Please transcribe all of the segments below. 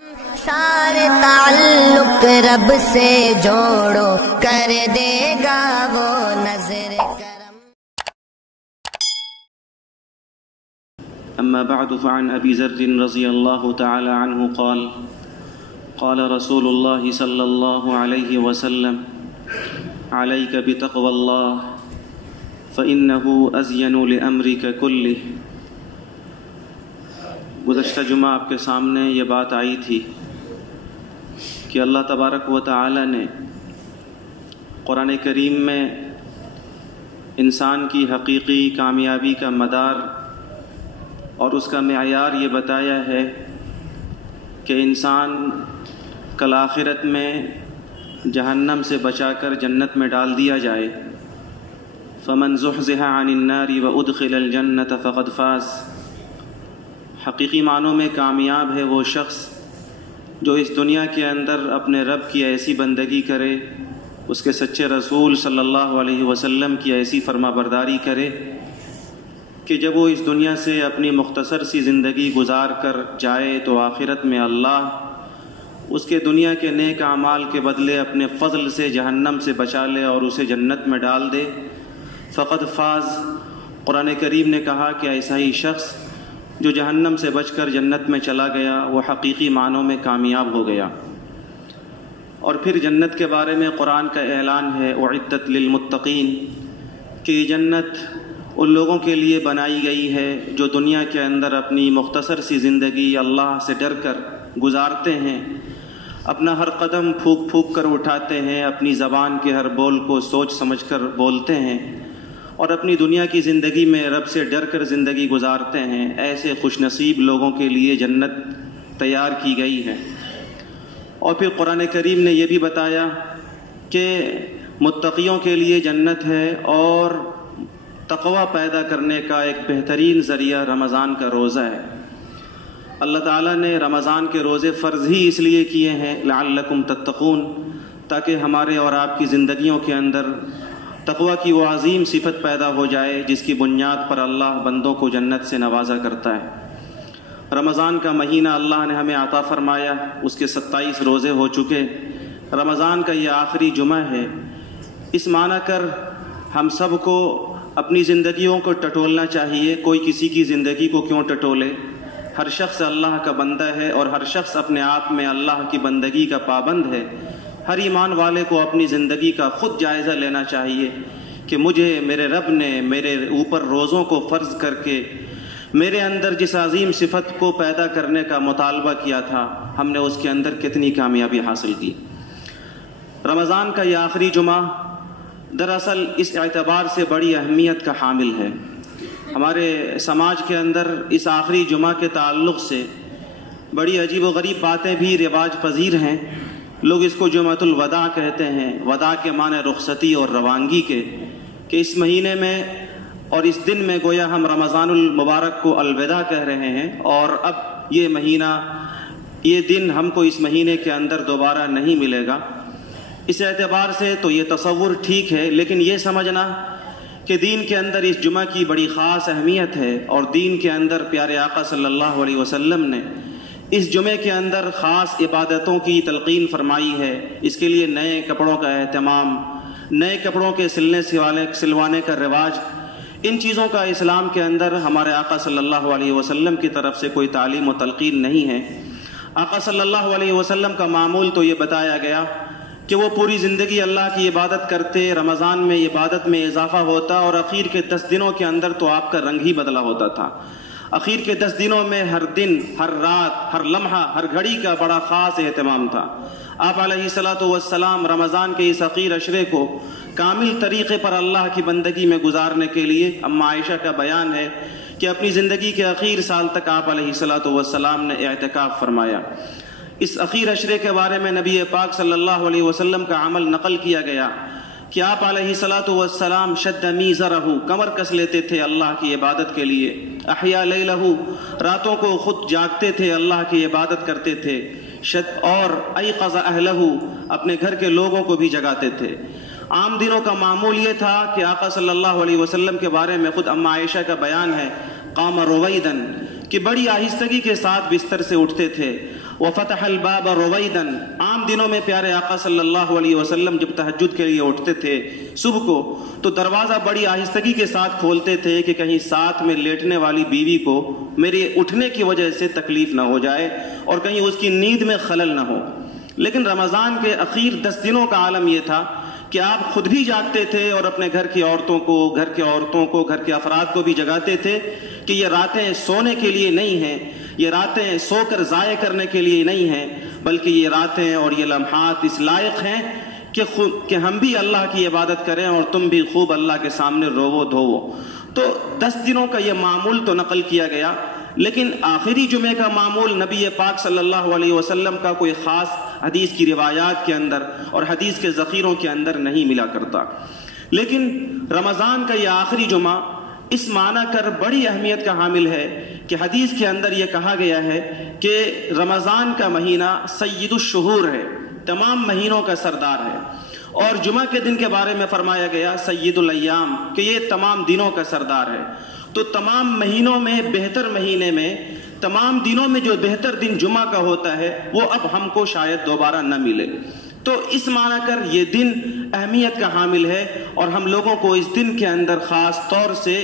سارے تعلق رب سے جوڑو، کر دے گا وہ نظر کرم۔ اما بعد فعن ابی ذر رضی اللہ تعالی عنہ قال قال رسول اللہ صلی اللہ علیہ وسلم علیک بتقوی اللہ فإنه أزین لأمرک کلہ۔ گزشتہ جمعہ آپ کے سامنے یہ بات آئی تھی کہ اللہ تبارک و تعالی نے قرآن کریم میں انسان کی حقیقی کامیابی کا مدار اور اس کا معیار یہ بتایا ہے کہ انسان کل آخرت میں جہنم سے بچا کر جنت میں ڈال دیا جائے۔ فمن زحزح عن النار وادخل الجنۃ فقد فاز۔ حقیقی معنوں میں کامیاب ہے وہ شخص جو اس دنیا کے اندر اپنے رب کی ایسی بندگی کرے، اس کے سچے رسول صلی اللہ علیہ وسلم کی ایسی فرما برداری کرے کہ جب وہ اس دنیا سے اپنی مختصر سی زندگی گزار کر جائے تو آخرت میں اللہ اس کے دنیا کے نیک اعمال کے بدلے اپنے فضل سے جہنم سے بچا لے اور اسے جنت میں ڈال دے۔ فقد فاز۔ قرآن کریم نے کہا کہ ایسا ہی شخص جو جہنم سے بچ کر جنت میں چلا گیا وہ حقیقی معنوں میں کامیاب ہو گیا۔ اور پھر جنت کے بارے میں قرآن کا اعلان ہے اعدت للمتقین، کہ یہ جنت ان لوگوں کے لیے بنائی گئی ہے جو دنیا کے اندر اپنی مختصر سی زندگی اللہ سے ڈر کر گزارتے ہیں، اپنا ہر قدم پھونک پھونک کر اٹھاتے ہیں، اپنی زبان کے ہر بول کو سوچ سمجھ کر بولتے ہیں اور اپنی دنیا کی زندگی میں رب سے ڈر کر زندگی گزارتے ہیں۔ ایسے خوش نصیب لوگوں کے لیے جنت تیار کی گئی ہے۔ اور پھر قرآن کریم نے یہ بھی بتایا کہ متقیوں کے لیے جنت ہے اور تقوی پیدا کرنے کا ایک بہترین ذریعہ رمضان کا روزہ ہے۔ اللہ تعالیٰ نے رمضان کے روزے فرض ہی اس لیے کیے ہیں لعلکم تتقون، تاکہ ہمارے اور آپ کی زندگیوں کے اندر تقوی کی وہ عظیم صفت پیدا ہو جائے جس کی بنیاد پر اللہ بندوں کو جنت سے نوازا کرتا ہے۔ رمضان کا مہینہ اللہ نے ہمیں عطا فرمایا، اس کے 27 روزے ہو چکے، رمضان کا یہ آخری جمعہ ہے۔ اس معنی کر ہم سب کو اپنی زندگیوں کو ٹٹولنا چاہیے۔ کوئی کسی کی زندگی کو کیوں ٹٹولے؟ ہر شخص اللہ کا بندہ ہے اور ہر شخص اپنے آپ میں اللہ کی بندگی کا پابند ہے۔ ہر ایمان والے کو اپنی زندگی کا خود جائزہ لینا چاہیے کہ مجھے میرے رب نے میرے اوپر روزوں کو فرض کر کے میرے اندر جس عظیم صفت کو پیدا کرنے کا مطالبہ کیا تھا، ہم نے اس کے اندر کتنی کامیابی حاصل کی۔ رمضان کا یہ آخری جمعہ دراصل اس اعتبار سے بڑی اہمیت کا حامل ہے۔ ہمارے سماج کے اندر اس آخری جمعہ کے تعلق سے بڑی عجیب و غریب باتیں بھی رواج پذیر ہیں۔ لوگ اس کو جمعۃ الوداع کہتے ہیں۔ وداع کے معنی رخصتی اور روانگی کے، کہ اس مہینے میں اور اس دن میں گویا ہم رمضان المبارک کو الوداع کہہ رہے ہیں اور اب یہ مہینہ، یہ دن ہم کو اس مہینے کے اندر دوبارہ نہیں ملے گا۔ اس اعتبار سے تو یہ تصور ٹھیک ہے، لیکن یہ سمجھنا کہ دین کے اندر اس جمعہ کی بڑی خاص اہمیت ہے اور دین کے اندر پیارے آقا صلی اللہ علیہ وسلم نے اس جمعے کے اندر خاص عبادتوں کی تلقین فرمائی ہے۔ اس کے لیے نئے کپڑوں کا اہتمام، نئے کپڑوں کے سلوانے کا رواج، ان چیزوں کا اسلام کے اندر ہمارے آقا صلی اللہ علیہ وسلم کی طرف سے کوئی تعلیم و تلقین نہیں ہے۔ آقا صلی اللہ علیہ وسلم کا معمول تو یہ بتایا گیا کہ وہ پوری زندگی اللہ کی عبادت کرتے، رمضان میں عبادت میں اضافہ ہوتا اور اخیر کے 10 دنوں کے اندر تو آپ کا رنگ ہی بدلا ہوتا تھا۔ اخیر کے 10 دنوں میں ہر دن، ہر رات، ہر لمحہ، ہر گھڑی کا بڑا خاص اہتمام تھا۔ آپ علیہ الصلاۃ والسلام رمضان کے اس اخیر عشرے کو کامل طریقے پر اللہ کی بندگی میں گزارنے کے لیے، اما عائشہ کا بیان ہے کہ اپنی زندگی کے اخیر سال تک آپ علیہ الصلاۃ والسلام نے اعتکاف فرمایا۔ اس اخیر عشرے کے بارے میں نبی پاک صلی اللہ علیہ وسلم کا عمل نقل کیا گیا کہ آپ علیہ الصلاۃ والسلام شد میزرہ، کمر کس لیتے تھے اللہ کی عبادت کے لیے، احیا لیلہ، راتوں کو خود جاگتے تھے اللہ کی عبادت کرتے تھے، اور ایقظ اہلہ، اپنے گھر کے لوگوں کو بھی جگاتے تھے۔ عام دنوں کا معمول یہ تھا کہ آقا صلی اللہ علیہ وسلم کے بارے میں خود اما عائشہ کا بیان ہے، قام رویدن، کہ بڑی آہستگی کے ساتھ بستر سے اٹھتے تھے. وفتح الباب رویدا، عام دنوں میں پیارے آقا صلی اللہ علیہ وسلم جب تہجد کے لیے اٹھتے تھے صبح کو تو دروازہ بڑی آہستگی کے ساتھ کھولتے تھے کہ کہیں ساتھ میں لیٹنے والی بیوی کو میرے اٹھنے کی وجہ سے تکلیف نہ ہو جائے اور کہیں اس کی نیند میں خلل نہ ہو. لیکن رمضان کے اخیر 10 دنوں کا عالم یہ تھا کہ آپ خود بھی جاگتے تھے اور اپنے گھر کی عورتوں کو، گھر کے افراد کو بھی جگاتے تھے کہ یہ راتیں سونے کے لیے نہیں ہیں، یہ راتیں سو کر ضائع کرنے کے لیے نہیں ہیں، بلکہ یہ راتیں اور یہ لمحات اس لائق ہیں کہ ہم بھی اللہ کی عبادت کریں اور تم بھی خوب اللہ کے سامنے روو دھوو. تو 10 دنوں کا یہ معمول تو نقل کیا گیا، لیکن آخری جمعے کا معمول نبی پاک صلی اللہ علیہ وسلم کا کوئی خاص حدیث کی روایات کے اندر اور حدیث کے ذخیروں کے اندر نہیں ملا کرتا. لیکن رمضان کا یہ آخری جمعہ اس معنی کر بڑی اہمیت کا حامل ہے کہ حدیث کے اندر یہ کہا گیا ہے کہ رمضان کا مہینہ سید الشہور ہے، تمام مہینوں کا سردار ہے. اور جمعہ کے دن کے بارے میں فرمایا گیا سید الایام، کہ یہ تمام دنوں کا سردار ہے. تو تمام مہینوں میں بہتر مہینے میں تمام دنوں میں جو بہتر دن جمعہ کا ہوتا ہے وہ اب ہم کو شاید دوبارہ نہ ملے. تو اس معنی کر یہ دن اہمیت کا حامل ہے اور ہم لوگوں کو اس دن کے اندر خاص طور سے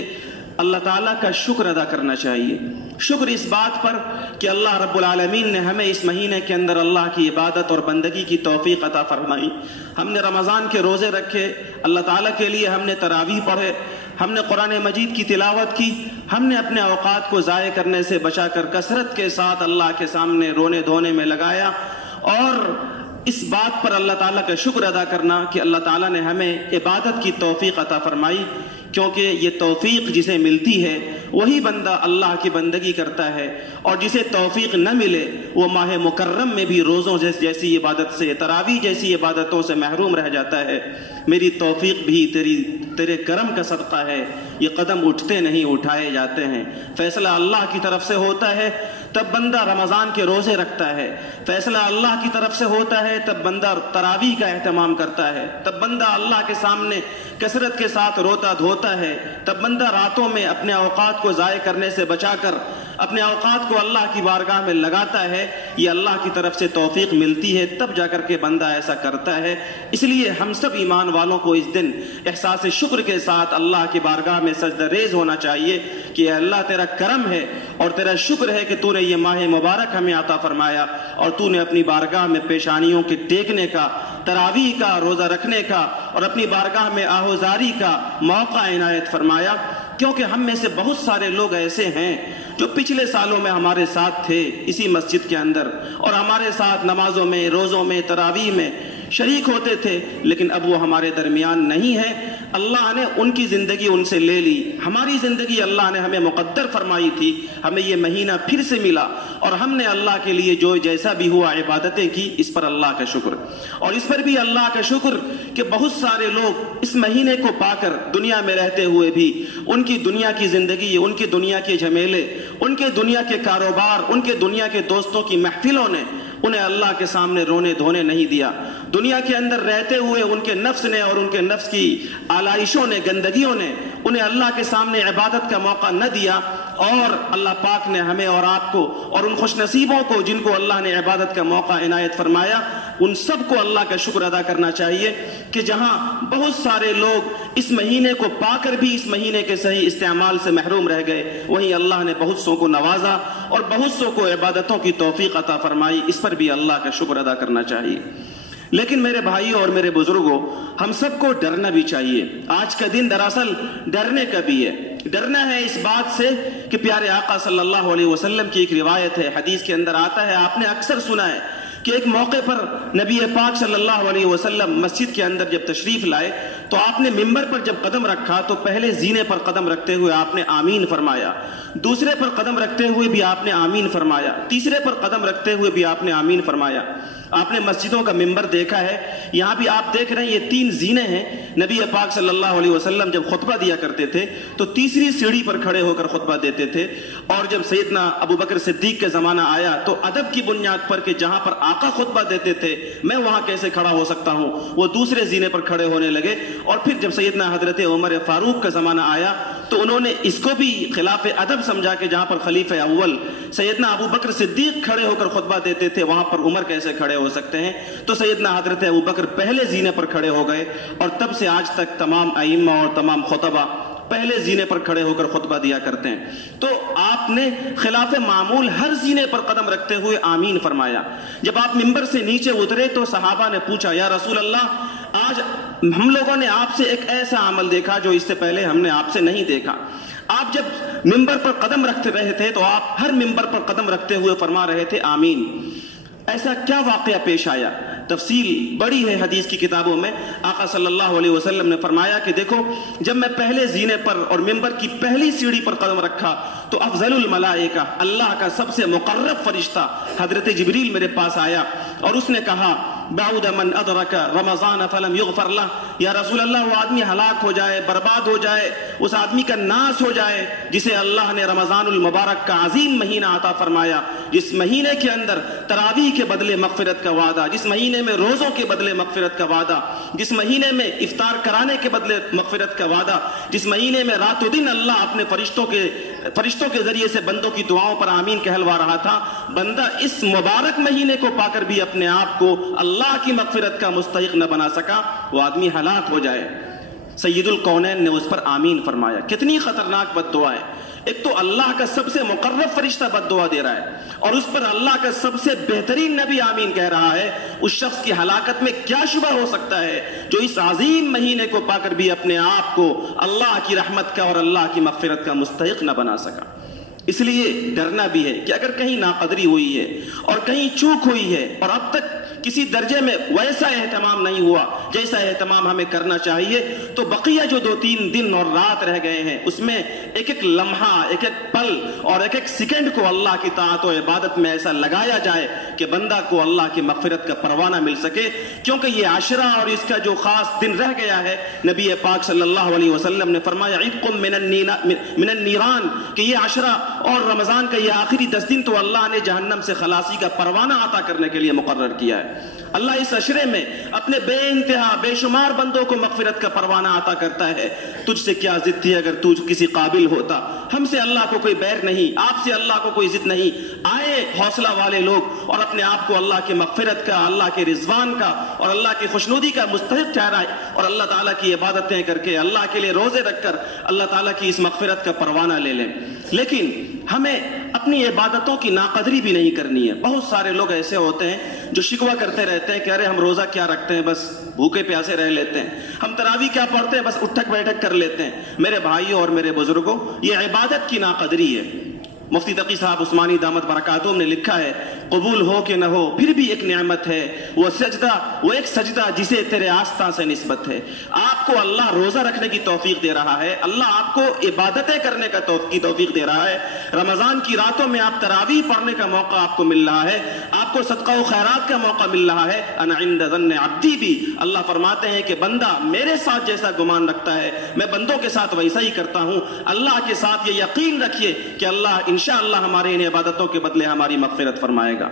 اللہ تعالیٰ کا شکر ادا کرنا چاہیے. شکر اس بات پر کہ اللہ رب العالمین نے ہمیں اس مہینے کے اندر اللہ کی عبادت اور بندگی کی توفیق عطا فرمائی. ہم نے رمضان کے روزے رکھے، اللہ تعالیٰ کے لیے ہم نے تراویح پڑھے، ہم نے قرآن مجید کی تلاوت کی، ہم نے اپنے اوقات کو ضائع کرنے سے بچا کر کثرت کے ساتھ اللہ کے سامنے رونے دھونے میں لگایا. اور اس بات پر اللہ تعالیٰ کا شکر ادا کرنا کہ اللہ تعالیٰ نے ہمیں عبادت کی توفیق عطا فرمائی، کیونکہ یہ توفیق جسے ملتی ہے وہی بندہ اللہ کی بندگی کرتا ہے، اور جسے توفیق نہ ملے وہ ماہ مکرم میں بھی روزوں جیسی عبادت سے، تراویح جیسی عبادتوں سے محروم رہ جاتا ہے. میری توفیق بھی تیرے کرم کا صدقہ ہے، یہ قدم اٹھتے نہیں اٹھائے جاتے ہیں. فیصلہ اللہ کی طرف سے ہوتا ہے تب بندہ رمضان کے روزے رکھتا ہے، فیصلہ اللہ کی طرف سے ہوتا ہے تب بندہ تراویح کا اہتمام کرتا ہے، تب بندہ اللہ کے سامنے کثرت کے ساتھ روتا دھوتا ہے، تب بندہ راتوں میں اپنے اوقات کو ضائع کرنے سے بچا کر اپنے اوقات کو اللہ کی بارگاہ میں لگاتا ہے. یہ اللہ کی طرف سے توفیق ملتی ہے تب جا کر کے بندہ ایسا کرتا ہے. اس لیے ہم سب ایمان والوں کو اس دن احساس شکر کے ساتھ اللہ کی بارگاہ میں سجدہ ریز ہونا چاہیے کہ اللہ تیرا کرم ہے اور تیرا شکر ہے کہ تو نے یہ ماہ مبارک ہمیں عطا فرمایا اور تو نے اپنی بارگاہ میں پیشانیوں کے ٹیکنے کا، تراویح کا، روزہ رکھنے کا اور اپنی بارگاہ میں آہوزاری کا موقع عنایت فرمایا. کیونکہ ہم میں سے بہت سارے لوگ ایسے ہیں جو پچھلے سالوں میں ہمارے ساتھ تھے اسی مسجد کے اندر اور ہمارے ساتھ نمازوں میں، روزوں میں، تراویح میں شریک ہوتے تھے، لیکن اب وہ ہمارے درمیان نہیں ہے. اللہ نے ان کی زندگی ان سے لے لی، ہماری زندگی اللہ نے ہمیں مقدر فرمائی تھی، ہمیں یہ مہینہ پھر سے ملا اور ہم نے اللہ کے لیے جو جیسا بھی ہوا عبادتیں کی. اس پر اللہ کا شکر، اور اس پر بھی اللہ کا شکر کہ بہت سارے لوگ اس مہینے کو پا کر دنیا میں رہتے ہوئے بھی ان کی دنیا کی زندگی، ان کی دنیا کے جھمیلے، ان کے دنیا کے کاروبار، ان کے دنیا کے دوستوں کی محفلوں نے انہیں اللہ کے سامنے رونے دھونے نہیں دیا. دنیا کے اندر رہتے ہوئے ان کے نفس نے اور ان کے نفس کی آلائشوں نے، گندگیوں نے انہیں اللہ کے سامنے عبادت کا موقع نہ دیا. اور اللہ پاک نے ہمیں اور آپ کو اور ان خوش نصیبوں کو جن کو اللہ نے عبادت کا موقع عنایت فرمایا، ان سب کو اللہ کا شکر ادا کرنا چاہیے کہ جہاں بہت سارے لوگ اس مہینے کو پا کر بھی اس مہینے کے صحیح استعمال سے محروم رہ گئے، وہیں اللہ نے بہت سو کو نوازا اور بہت سو کو عبادتوں کی توفیق عطا فرمائی. اس پر بھی اللہ کا شکر ادا کرنا چاہیے. لیکن میرے بھائیوں اور میرے بزرگوں، ہم سب کو ڈرنا بھی چاہیے. آج کا دن دراصل ڈرنے کا بھی ہے. ڈرنا ہے اس بات سے کہ پیارے آقا صلی اللہ علیہ وسلم کی ایک روایت ہے، حدیث کے اندر آتا ہے، آپ نے اکثر سنا ہے کہ ایک موقع پر نبی پاک صلی اللہ علیہ وسلم مسجد کے اندر جب تشریف لائے تو آپ نے ممبر پر جب قدم رکھا تو پہلے زینے پر قدم رکھتے ہوئے آپ نے آمین فرمایا، دوسرے پر قدم رکھتے ہوئے بھی آپ نے آمین فرمایا، تیسرے پر قدم رکھتے ہوئے بھی آپ نے آمین فرمایا. آپ نے مسجدوں کا ممبر دیکھا ہے، یہاں بھی آپ دیکھ رہے ہیں یہ 3 زینے ہیں. نبی پاک صلی اللہ علیہ وسلم جب خطبہ دیا کرتے تھے تو تیسری سیڑھی پر کھڑے ہو کر خطبہ دیتے تھے، اور جب سیدنا ابو بکر صدیق کے زمانہ آیا تو ادب کی بنیاد پر کہ جہاں پر آقا خطبہ دیتے تھے میں وہاں کیسے کھڑا ہو سکتا ہوں، وہ دوسرے زینے پر کھڑے ہونے لگے اور پھر جب سیدنا حضرت عمر فاروق کا زمانہ آیا تو انہوں نے اس کو بھی خلاف ادب سمجھا کہ جہاں پر خلیفہ اول سیدنا ابو بکر صدیق کھڑے ہو کر خطبہ دیتے تھے وہاں پر عمر کیسے کھڑے ہو سکتے ہیں، تو سیدنا حضرت ابو بکر پہلے زینے پر کھڑے ہو گئے، اور تب سے آج تک تمام ائمہ اور تمام خطبہ پہلے زینے پر کھڑے ہو کر خطبہ دیا کرتے ہیں۔ تو آپ نے خلاف معمول ہر زینے پر قدم رکھتے ہوئے آمین فرمایا۔ جب آپ ممبر سے نیچے اترے تو صحابہ نے پوچھا، یا رسول اللہ، آج ہم لوگوں نے آپ سے ایک ایسا عمل دیکھا جو اس سے پہلے ہم نے آپ سے نہیں دیکھا۔ آپ جب ممبر پر قدم رکھتے رہے تھے تو آپ ہر ممبر پر قدم رکھتے ہوئے فرما رہے تھے آمین۔ ایسا کیا واقعہ پیش آیا؟ تفصیل بڑی ہے حدیث کی کتابوں میں۔ آقا صلی اللہ علیہ وسلم نے فرمایا کہ دیکھو، جب میں پہلے زینے پر اور ممبر کی پہلی سیڑھی پر قدم رکھا تو افضل الملائکہ، اللہ کا سب سے مقرب فرشتہ حضرت جبریل میرے پاس آیا اور اس نے کہا، بعد من ادرک رمضان فلم یغفر لہ، یا رسول اللہ وہ آدمی ہلاک ہو جائے، برباد ہو جائے، اس آدمی کا ناس ہو جائے جسے اللہ نے رمضان المبارک کا عظیم مہینہ عطا فرمایا، جس مہینے کے اندر تراویح کے بدلے مغفرت کا وعدہ، جس مہینے میں روزوں کے بدلے مغفرت کا وعدہ، جس مہینے میں افطار کرانے کے بدلے مغفرت کا وعدہ، جس مہینے میں رات و دن اللہ اپنے فرشتوں کے ذریعے سے بندوں کی دعاؤں پر آمین کہلوا رہا تھا، بندہ اس مبارک مہینے کو پا کر بھی اپنے آپ کو اللہ کی مغفرت کا مستحق نہ بنا سکا، وہ آدمی ہلاک ہو جائے۔ سید الکونین نے اس پر آمین فرمایا۔ کتنی خطرناک بد دعا ہے! ایک تو اللہ کا سب سے مقرب فرشتہ بد دعا دے رہا ہے، اور اس پر اللہ کا سب سے بہترین نبی آمین کہہ رہا ہے۔ اس شخص کی ہلاکت میں کیا شبہ ہو سکتا ہے جو اس عظیم مہینے کو پا کر بھی اپنے آپ کو اللہ کی رحمت کا اور اللہ کی مغفرت کا مستحق نہ بنا سکا۔ اس لیے ڈرنا بھی ہے کہ اگر کہیں ناقدری ہوئی ہے اور کہیں چوک ہوئی ہے اور اب تک کسی درجے میں ویسا اہتمام نہیں ہوا جیسا اہتمام ہمیں کرنا چاہیے، تو بقیہ جو 2-3 دن اور رات رہ گئے ہیں اس میں ایک ایک لمحہ، ایک ایک پل اور ایک ایک سیکنڈ کو اللہ کی طاعت و عبادت میں ایسا لگایا جائے کہ بندہ کو اللہ کی مغفرت کا پروانہ مل سکے، کیونکہ یہ عشرہ اور اس کا جو خاص دن رہ گیا ہے، نبی پاک صلی اللہ علیہ وسلم نے فرمایا عتق من النیران، کہ یہ عشرہ اور رمضان کا یہ آخری 10 دن تو اللہ نے جہنم سے خلاصی کا پروانہ عطا کرنے کے لیے مقرر کیا ہے۔ اللہ اس عشرے میں اپنے بے انتہا بے شمار بندوں کو مغفرت کا پروانہ عطا کرتا ہے۔ تجھ سے کیا ضد تھی اگر تو کسی قابل ہوتا؟ ہم سے اللہ کو کوئی بیر نہیں، آپ سے اللہ کو کوئی ضد نہیں۔ آئے حوصلہ والے لوگ اور اپنے آپ کو اللہ کی مغفرت کا، اللہ کے رضوان کا اور اللہ کی خوشنودی کا مستحق ٹھہرائے، اور اللہ تعالیٰ کی عبادتیں کر کے، اللہ کے لیے روزے رکھ کر اللہ تعالیٰ کی اس مغفرت کا پروانہ لے لیں۔ لیکن ہمیں اپنی عبادتوں کی ناقدری بھی نہیں کرنی ہے۔ بہت سارے لوگ ایسے ہوتے ہیں جو شکوہ کرتے رہتے ہیں کہ ارے ہم روزہ کیا رکھتے ہیں، بس بھوکے پیاسے رہ لیتے ہیں، ہم تراویح کیا پڑھتے ہیں، بس اٹھک بیٹھک کر لیتے ہیں۔ میرے بھائیوں اور میرے بزرگوں، یہ عبادت کی ناقدری ہے۔ مفتی تقی صاحب عثمانی دامت برکاتہم نے لکھا ہے، قبول ہو کہ نہ ہو پھر بھی ایک نعمت ہے، وہ ایک سجدہ جسے تیرے آستہ سے نسبت ہے۔ آپ کو اللہ روزہ رکھنے کی توفیق دے رہا ہے، اللہ آپ کو عبادتیں کرنے کی توفیق دے رہا ہے، رمضان کی راتوں میں آپ تراویح پڑھنے کا موقع آپ کو مل رہا ہے، آپ کو صدقہ و خیرات کا موقع مل رہا ہے۔ انا عند ظن عبدی بھی، اللہ فرماتے ہیں کہ بندہ میرے ساتھ جیسا گمان رکھتا ہے میں بندوں کے ساتھ ویسا ہی کرتا ہوں۔ اللہ کے ساتھ یہ یقین رکھیے کہ اللہ انشاءاللہ ہمارے ان عبادتوں کے بدلے ہماری مغفرت فرمائے گا۔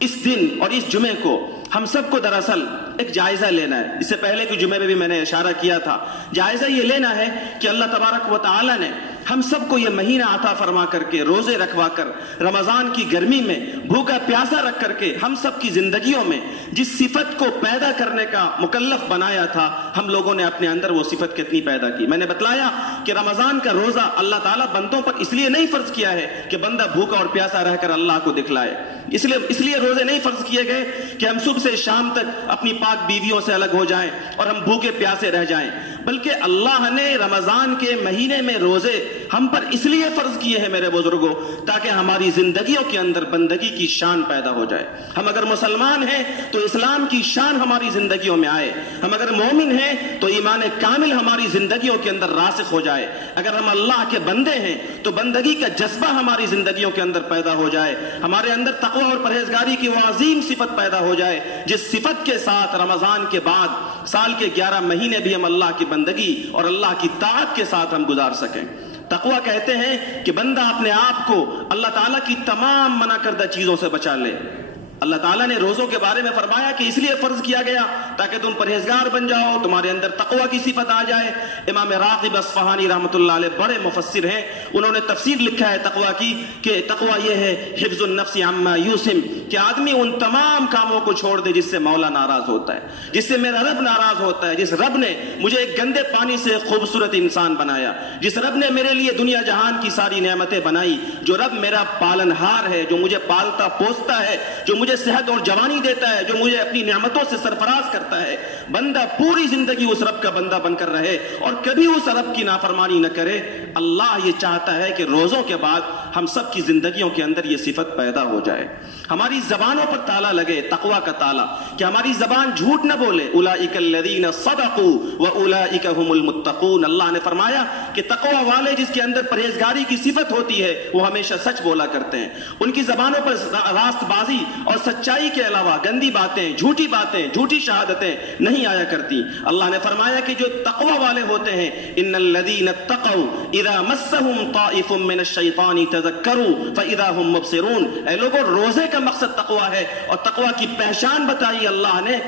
اس دن اور اس جمعے کو ہم سب کو دراصل ایک جائزہ لینا ہے۔ اس سے پہلے کے جمعے میں بھی میں نے اشارہ کیا تھا، جائزہ یہ لینا ہے کہ اللہ تبارک و تعالی نے ہم سب کو یہ مہینہ عطا فرما کر کے، روزے رکھوا کر، رمضان کی گرمی میں بھوکا پیاسا رکھ کر کے ہم سب کی زندگیوں میں جس صفت کو پیدا کرنے کا مکلف بنایا تھا، ہم لوگوں نے اپنے اندر وہ صفت کتنی پیدا کی۔ میں نے بتلایا کہ رمضان کا روزہ اللہ تعالیٰ بندوں پر اس لیے نہیں فرض کیا ہے کہ بندہ بھوکا اور پیاسا رہ کر اللہ کو دکھلائے، اس لیے روزے نہیں فرض کیے گئے کہ ہم صبح سے شام تک اپنی پاک بیویوں سے الگ ہو جائیں اور ہم بھوکے پیاسے رہ جائیں، بلکہ اللہ نے رمضان کے مہینے میں روزے ہم پر اس لیے فرض کیے ہیں میرے بزرگوں، تاکہ ہماری زندگیوں کے اندر بندگی کی شان پیدا ہو جائے۔ ہم اگر مسلمان ہیں تو اسلام کی شان ہماری زندگیوں میں آئے، ہم اگر مومن ہیں تو ایمان کامل ہماری زندگیوں کے اندر راسخ ہو جائے، اگر ہم اللہ کے بندے ہیں تو بندگی کا جذبہ ہماری زندگیوں کے اندر پیدا ہو جائے، ہمارے اندر تقوی اور پرہیزگاری کی وہ عظیم صفت پیدا ہو جائے جس صفت کے ساتھ رمضان کے بعد سال کے 11 مہینے بھی ہم اللہ کی بندگی اور اللہ کی طاعت کے ساتھ ہم گزار سکیں۔ تقوی کہتے ہیں کہ بندہ اپنے آپ کو اللہ تعالیٰ کی تمام منع کردہ چیزوں سے بچا لے، اللہ تعالیٰ نے روزوں کے بارے میں فرمایا کہ اس لیے فرض کیا گیا تاکہ تم پرہیزگار بن جاؤ، تمہارے اندر تقوی کی صفت آ جائے۔ امام راغب اصفہانی رحمۃ اللہ علیہ بڑے مفسر ہیں، انہوں نے تفسیر لکھا ہے تقوی کی کہ تقوی یہ ہے حفظ النفس عما یوسم، کہ آدمی ان تمام کاموں کو چھوڑ دے جس سے مولا ناراض ہوتا ہے، جس سے میرا رب ناراض ہوتا ہے۔ جس رب نے مجھے ایک گندے پانی سے خوبصورت انسان بنایا، جس رب نے میرے لیے دنیا جہان کی ساری نعمتیں بنائی، جو رب میرا پالنہار ہے، جو مجھے پالتا پوستا ہے، جو مجھے صحت اور جوانی دیتا ہے، جو مجھے اپنی نعمتوں سے سرفراز کرتا ہے، بندہ پوری زندگی اس رب کا بندہ بن کر رہے اور کبھی اس رب کی نافرمانی نہ کرے۔ اللہ یہ چاہتا ہے کہ روزوں کے بعد ہم سب کی زندگیوں کے اندر یہ صفت پیدا ہو جائے، ہماری زبانوں پر تالا لگے، تقوی کا تالا، کہ ہماری زبان جھوٹ نہ بولے۔ اولئک الذین صدقوا واولئک هم المتقون، اللہ نے فرمایا کہ تقوی والے جس کے اندر پرہیزگاری کی صفت ہوتی ہے وہ ہمیشہ سچ بولا کرتے ہیں، ان کی زبانوں پر راست بازی اور سچائی کے علاوہ گندی باتیں، جھوٹی باتیں، جھوٹی شہادتیں نہیں آیا کرتی۔ اللہ نے فرمایا کہ جو تقوی والے ہوتے ہیں، ان الذین اتقوا اذا مسهم طائف من الشیطان تذکروا فاذا هم مبصرون، اے لوگوں روزے کا مقصد تقوی ہے، اور تقوی کی پہچان بتائی اللہ نے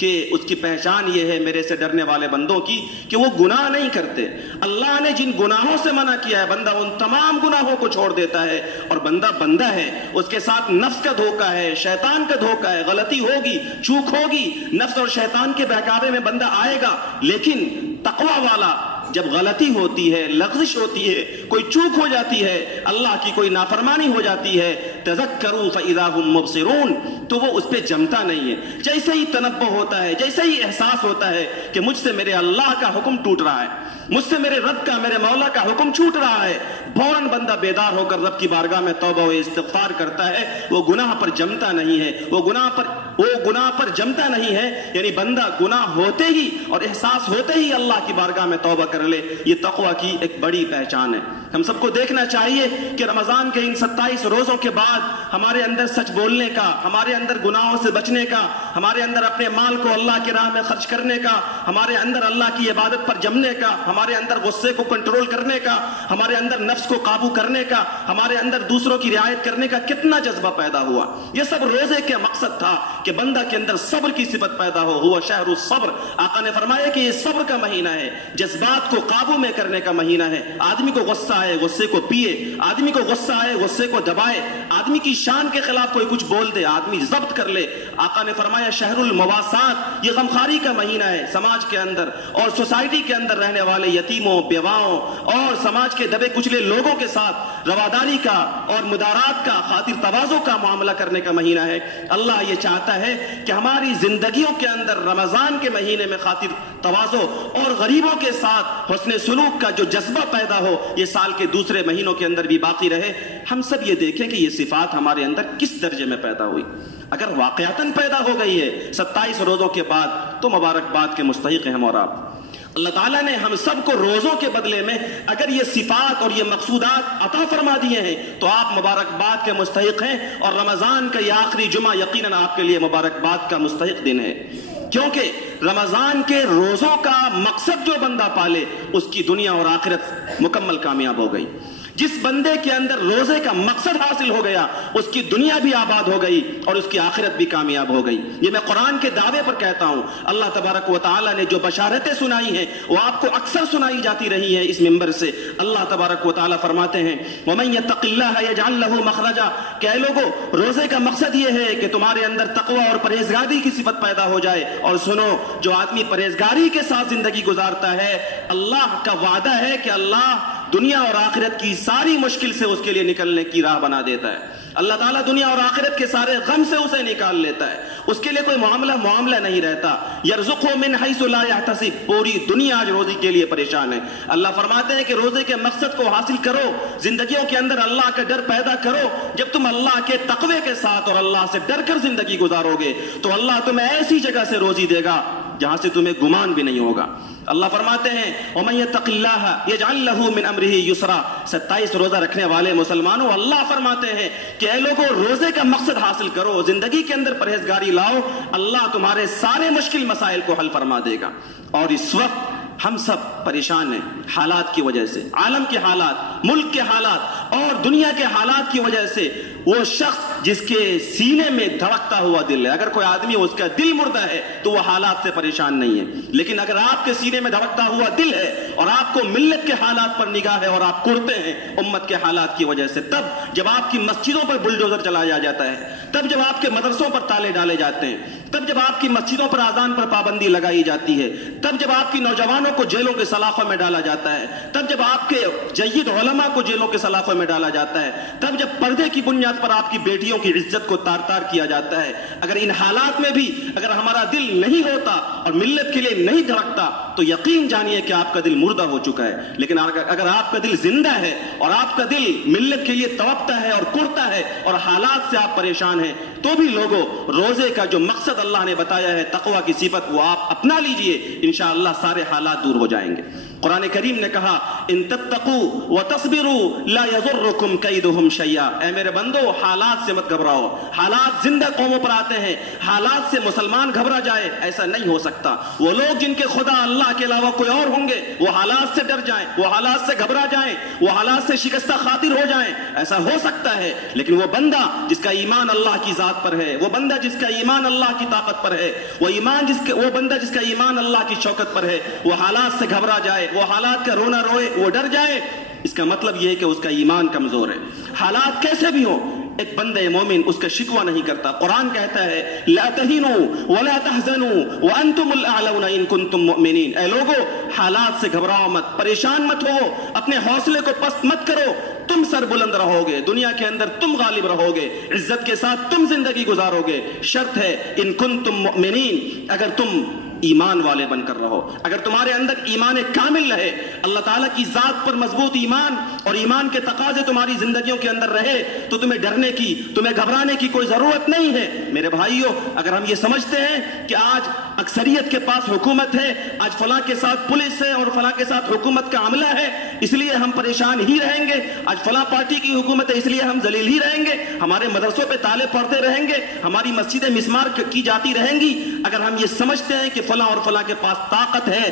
کہ اس کی پہچان یہ ہے میرے سے ڈرنے والے بندوں کی کہ وہ گناہ نہیں کرتے۔ اللہ نے جن گناہوں سے منع کیا ہے بندہ ان تمام گناہوں کو چھوڑ دیتا ہے، اور بندہ بندہ ہے، اس کے ساتھ نفس کا دھوکہ ہے، شیطان کا دھوکہ ہے، غلطی ہوگی، چوک ہوگی، نفس اور شیطان کے بہکاوے میں بندہ آئے گا، لیکن تقوی والا جب غلطی ہوتی ہے، لغزش ہوتی ہے، کوئی چوک ہو جاتی ہے، اللہ کی کوئی نافرمانی ہو جاتی ہے، تذکروا فاذا هم مبصرون، تو وہ اس پہ جمتا نہیں ہے۔ جیسے ہی تنبہ ہوتا ہے، جیسے ہی احساس ہوتا ہے کہ مجھ سے میرے اللہ کا حکم ٹوٹ رہا ہے، مجھ سے میرے رب کا، میرے مولا کا حکم چھوٹ رہا ہے، فوراً بندہ بیدار ہو کر رب کی بارگاہ میں توبہ و استغفار کرتا ہے، وہ گناہ پر جمتا نہیں ہے، وہ گناہ پر جمتا نہیں ہے، یعنی بندہ گناہ ہوتے ہی اور احساس ہوتے ہی اللہ کی بارگاہ میں توبہ کر لے۔ یہ تقوی کی ایک بڑی پہچان ہے۔ ہم سب کو دیکھنا چاہیے کہ رمضان کے ان 27 روزوں کے بعد ہمارے اندر سچ بولنے کا، ہمارے اندر گناہوں سے بچنے کا، ہمارے اندر اپنے مال کو اللہ کی راہ میں خرچ کرنے کا، ہمارے اندر اللہ کی عبادت پر جمنے کا، ہمارے اندر غصے کو کنٹرول کرنے کا، ہمارے اندر نفس کو قابو کرنے کا، ہمارے اندر دوسروں کی رعایت کرنے کا کتنا جذبہ پیدا ہوا۔ یہ سب روزے کے مقصد تھا کہ بندہ کے اندر صبر کی صفت پیدا ہو۔ ہوا شہر الصبر، آقا نے فرمایا کہ یہ صبر کا مہینہ ہے، جذبات کو قابو میں کرنے کا مہینہ ہے۔ آدمی کو غصہ آئے غصے کو پیے، آدمی کو غصہ آئے غصے کو دبائے، آدمی کی شان کے خلاف کوئی کچھ بول دے آدمی ضبط کر لے۔ آقا نے فرمایا شہر المواسات، یہ غمخواری کا مہینہ ہے، سماج کے اندر اور سوسائٹی کے اندر رہنے والے یتیموں، بیواؤں اور سماج کے دبے کچلے لوگوں کے ساتھ رواداری کا اور مدارات کا، خاطر تواضع کا معاملہ کرنے کا مہینہ ہے۔ اللہ یہ چاہتا ہے کہ ہماری زندگیوں کے اندر رمضان کے مہینے میں خاطر تواضع اور غریبوں کے ساتھ حسن سلوک کا جو جذبہ پیدا ہو، یہ سال کے دوسرے مہینوں کے اندر بھی باقی رہے۔ ہم سب یہ دیکھیں کہ یہ صفات ہمارے اندر کس درجے میں پیدا ہوئی۔ اگر واقعتاً پیدا ہو گئی ہے 27 روزوں کے بعد تو مبارکباد کے مستحق ہیں ہم اور آپ۔ اللہ تعالیٰ نے ہم سب کو روزوں کے بدلے میں اگر یہ صفات اور یہ مقصودات عطا فرما دیے ہیں تو آپ مبارکباد کے مستحق ہیں، اور رمضان کا یہ آخری جمعہ یقیناً آپ کے لیے مبارکباد کا مستحق دن ہے، کیونکہ رمضان کے روزوں کا مقصد جو بندہ پالے اس کی دنیا اور آخرت مکمل کامیاب ہو گئی۔ جس بندے کے اندر روزے کا مقصد حاصل ہو گیا اس کی دنیا بھی آباد ہو گئی اور اس کی آخرت بھی کامیاب ہو گئی۔ یہ میں قرآن کے دعوے پر کہتا ہوں۔ اللہ تبارک و تعالی نے جو بشارتیں سنائی ہیں وہ آپ کو اکثر سنائی جاتی رہی ہیں اس منبر سے۔ اللہ تبارک و تعالی فرماتے ہیں وَمَن يَتَّقِ اللَّهَ يَجْعَل لَّهُ مَخْرَجًا، کہ اے لوگو روزے کا مقصد یہ ہے کہ تمہارے اندر تقوی اور پرہیزگاری کی صفت پیدا ہو جائے۔ اور سنو، جو آدمی پرہیزگاری کے ساتھ زندگی گزارتا ہے اللہ کا وعدہ ہے کہ اللہ دنیا اور آخرت کی ساری مشکل سے اس کے لیے نکلنے کی راہ بنا دیتا ہے۔ اللہ تعالیٰ دنیا اور آخرت کے سارے غم سے اسے نکال لیتا ہے، اس کے لیے کوئی معاملہ نہیں رہتا۔ یرزقہ من حیث لا یحتسب، پوری دنیا آج روزی کے لیے پریشان ہے۔ اللہ فرماتے ہیں کہ روزے کے مقصد کو حاصل کرو، زندگیوں کے اندر اللہ کا ڈر پیدا کرو۔ جب تم اللہ کے تقوی کے ساتھ اور اللہ سے ڈر کر زندگی گزارو گے تو اللہ تمہیں ایسی جگہ سے روزی دے گا جہاں سے تمہیں گمان بھی نہیں ہوگا۔ اللہ فرماتے ہیں وَمَن يَتَّقِ اللَّهَ يَجْعَل لَّهُ مِنْ أَمْرِهِ يُسْرًا، 27 روزہ رکھنے والے مسلمانوں اللہ فرماتے ہیں کہ اے لوگوں روزے کا مقصد حاصل کرو، زندگی کے اندر پرہیزگاری لاؤ، اللہ تمہارے سارے مشکل مسائل کو حل فرما دے گا۔ اور اس وقت ہم سب پریشان ہیں حالات کی وجہ سے، عالم کے حالات، ملک کے حالات اور دنیا کے حالات کی وجہ سے۔ وہ شخص جس کے سینے میں دھڑکتا ہوا دل ہے، اگر کوئی آدمی اس کا دل مردہ ہے تو وہ حالات سے پریشان نہیں ہے، لیکن اگر آپ کے سینے میں دھڑکتا ہوا دل ہے اور آپ کو ملت کے حالات پر نگاہ ہے اور آپ کڑتے ہیں امت کے حالات کی وجہ سے، تب جب آپ کی مسجدوں پر بلڈوزر چلایا جاتا ہے، تب جب آپ کے مدرسوں پر تالے ڈالے جاتے ہیں، تب جب آپ کی مسجدوں پر اذان پر پابندی لگائی جاتی ہے، تب جب آپ کی نوجوانوں کو جیلوں کے سلاخوں میں ڈالا جاتا ہے، تب جب آپ کے جید علماء کو جیلوں کے سلاخوں میں ڈالا جاتا ہے، تب جب پردے کی بنیاد پر آپ کی بیٹیوں کی عزت کو تار تار کیا جاتا ہے، اگر ان حالات میں بھی اگر ہمارا دل نہیں ہوتا اور ملت کے لیے نہیں دھڑکتا تو یقین جانیے کہ آپ کا دل مردہ ہو چکا ہے۔ لیکن اگر آپ کا دل زندہ ہے اور آپ کا دل ملت کے لیے تڑپتا ہے اور کڑتا ہے اور حالات سے آپ پریشان ہیں، تو بھی لوگوں روزے کا جو مقصد اللہ نے بتایا ہے، تقوی کی صفت، وہ آپ اپنا لیجئے، انشاءاللہ سارے حالات دور ہو جائیں گے۔ قرآن کریم نے کہا ان تتقوا وتصبروا لا يضركم كيدهم شيئا، اے میرے بندو حالات سے مت گھبراؤ۔ حالات زندہ قوموں پر آتے ہیں، حالات سے مسلمان گھبرا جائے ایسا نہیں ہو سکتا۔ وہ لوگ جن کے خدا اللہ کے علاوہ کوئی اور ہوں گے وہ حالات سے ڈر جائیں، وہ حالات سے گھبرا جائیں، وہ حالات سے شکستہ خاطر ہو جائیں، ایسا ہو سکتا ہے، لیکن وہ بندہ جس کا ایمان اللہ کی ذات پر ہے، وہ بندہ جس کا ایمان اللہ کی طاقت پر ہے، وہ بندہ جس کا ایمان اللہ کی شوکت پر ہے، وہ حالات سے گھبرا جائے، وہ حالات کا رونا روئے، وہ ڈر جائے، اس کا مطلب یہ ہے کہ اس کا ایمان کمزور ہے۔ حالات کیسے بھی ہوں، ایک بندہ مومن اس کا شکوہ نہیں کرتا۔ قرآن کہتا ہے لا تہینوا ولا تحزنوا وانتم الاعلون ان کنتم مؤمنین، اے لوگو حالات سے گھبراؤ مت، پریشان مت ہو، اپنے حوصلے کو پست مت کرو، تم سر بلند رہو گے، دنیا کے اندر تم غالب رہو گے، عزت کے ساتھ تم زندگی گزارو گے، شرط ہے ان کنتم مؤمنین، اگر تم ایمان والے بن کر رہو، اگر تمہارے اندر ایمان کامل رہے، اللہ تعالیٰ کی ذات پر مضبوط ایمان اور ایمان کے تقاضے تمہاری زندگیوں کے اندر رہے، تو تمہیں ڈرنے کی، تمہیں گھبرانے کی کوئی ضرورت نہیں ہے۔ میرے بھائیوں، اگر ہم یہ سمجھتے ہیں کہ آج اکثریت کے پاس حکومت ہے، آج فلاں کے ساتھ پولیس ہے اور فلاں کے ساتھ حکومت کا عملہ ہے، اس لیے ہم پریشان ہی رہیں گے، آج فلاں پارٹی کی حکومت ہے اس لیے ہم ذلیل ہی رہیں گے، ہمارے مدرسوں پہ تالے پڑتے رہیں گے، ہماری مسجدیں مسمار کی جاتی رہیں گی، اگر ہم یہ سمجھتے ہیں کہ فلاں اور فلاں کے پاس طاقت ہے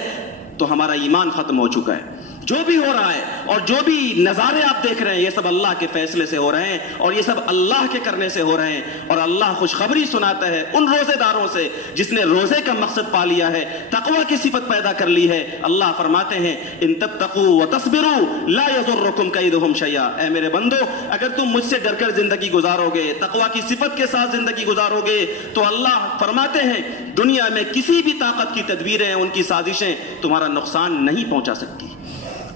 تو ہمارا ایمان ختم ہو چکا ہے۔ جو بھی ہو رہا ہے اور جو بھی نظارے آپ دیکھ رہے ہیں یہ سب اللہ کے فیصلے سے ہو رہے ہیں اور یہ سب اللہ کے کرنے سے ہو رہے ہیں، اور اللہ خوشخبری سناتا ہے ان روزے داروں سے جس نے روزے کا مقصد پا لیا ہے، تقوی کی صفت پیدا کر لی ہے۔ اللہ فرماتے ہیں ان تتقوا وتصبروا لا يضركم كيدهم شيئا، اے میرے بندو اگر تم مجھ سے ڈر کر زندگی گزارو گے، تقوی کی صفت کے ساتھ زندگی گزارو گے، تو اللہ فرماتے ہیں دنیا میں کسی بھی طاقت کی تدبیریں، ان کی سازشیں تمہارا نقصان نہیں پہنچا سکتی۔